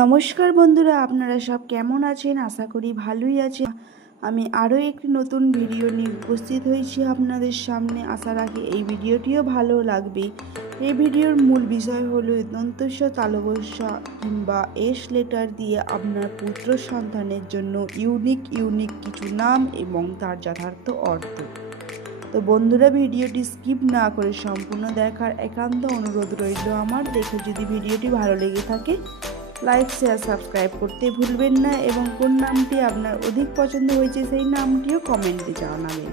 নমস্কার বন্ধুরা, আপনারা সব কেমন আছেন? আশা করি ভালোই আছেন। আমি আরও একটি নতুন ভিডিও নিয়ে উপস্থিত হয়েছি আপনাদের সামনে। আশা রাখি এই ভিডিওটিও ভালো লাগবে। এই ভিডিওর মূল বিষয় হলো দন্তস্ব তালবস্যা কিংবা এস লেটার দিয়ে আপনার পুত্র সন্তানের জন্য ইউনিক ইউনিক কিছু নাম এবং তার যথার্থ অর্থ। তো বন্ধুরা, ভিডিওটি স্কিপ না করে সম্পূর্ণ দেখার একান্ত অনুরোধ রইল আমার। দেখে যদি ভিডিওটি ভালো লেগে থাকে লাইক শেয়ার সাবস্ক্রাইব করতে ভুলবেন না এবং কোন নামটি আপনার অধিক পছন্দ হয়েছে সেই নামটিও কমেন্টে জানাবেন।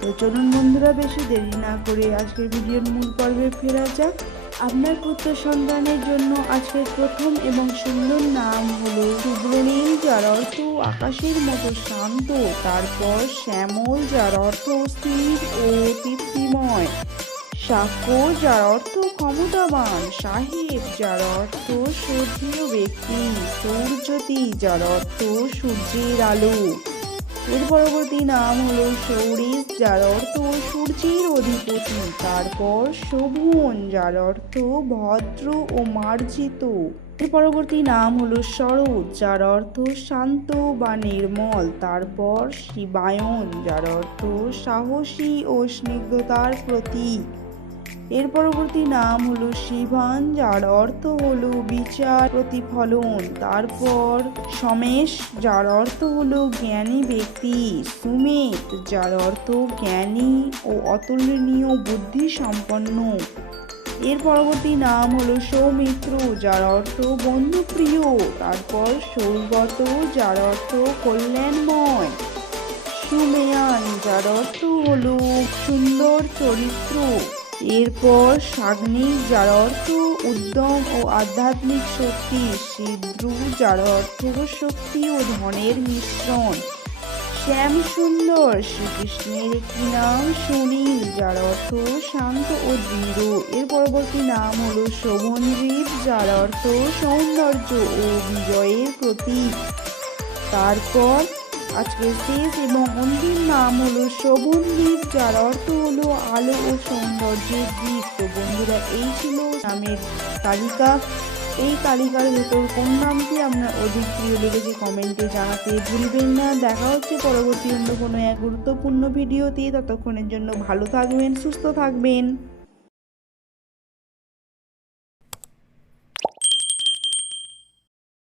তো চলুন বন্ধুরা, বেশি দেরি না করে আজকের ভিডিওর মূল পর্বে ফেরা যাক। আপনার পুত্র সন্তানের জন্য আজকের প্রথম এবং সুন্দর নাম হলো শুভ্রনীল যার অর্থ আকাশের মতো শান্ত, তারপর শ্যামল যার অর্থ স্থির ও তৃপ্তিময়। সাক্ষ্য যার অর্থ ক্ষমতাবান, সাহেব, যার অর্থ শ্রদ্ধেয় ব্যক্তি, সূর্যতি, যার অর্থ সূর্যের আলো। এর পরবর্তী নাম হলো সৌরিশ, যার অর্থ সূর্যের অধিপতি। তারপর শোভন, যার অর্থ ভদ্র ও মার্জিত। এর পরবর্তী নাম হলো শরৎ, যার অর্থ শান্ত বা নির্মল। তারপর শিবায়ন, যার অর্থ সাহসী ও স্নিগ্ধতার প্রতীক। এর পরবর্তী নাম হলো শিবান, যার অর্থ হলো বিচার, প্রতিফলন। তারপর সমেশ, যার অর্থ হলো জ্ঞানী ব্যক্তি। সুমেত, যার অর্থ জ্ঞানী ও অতুলনীয় বুদ্ধি সম্পন্ন এর পরবর্তী নাম হলো সৌমিত্র, যার অর্থ বন্ধুপ্রিয়। তারপর সৌগত, যার অর্থ কল্যাণময়। সুমেয়ান, যার অর্থ হলো সুন্দর চরিত্র। এরপর সাগ্নিক যার অর্থ উদ্যম ও আধ্যাত্মিক শক্তি সিদ্রু যার অর্থ শক্তি ও ধনের মিশ্রণ। শ্যাম সুন্দর, শ্রীকৃষ্ণের একটি নাম সুনীল যার অর্থ শান্ত ও দৃঢ়। এর পরবর্তী নাম হলো শোভনজিৎ যার অর্থ সৌন্দর্য ও বিজয়ের প্রতীক। তারপর আজকের শেষ এবং অন্তিম নাম হলো শোভনদ্বীপ যার অর্থ হলো আলো ও সৌন্দর্যের দ্বীপ। তো বন্ধুরা, এই ছিল নামের তালিকা। এই তালিকার ভেতর কোন নামটি আপনার অধিক প্রিয় লেগেছে কমেন্টে জানাতে ভুলবেন না। দেখা হচ্ছে পরবর্তী অন্য কোনো এক গুরুত্বপূর্ণ ভিডিওতে। ততক্ষণের জন্য ভালো থাকবেন, সুস্থ থাকবেন।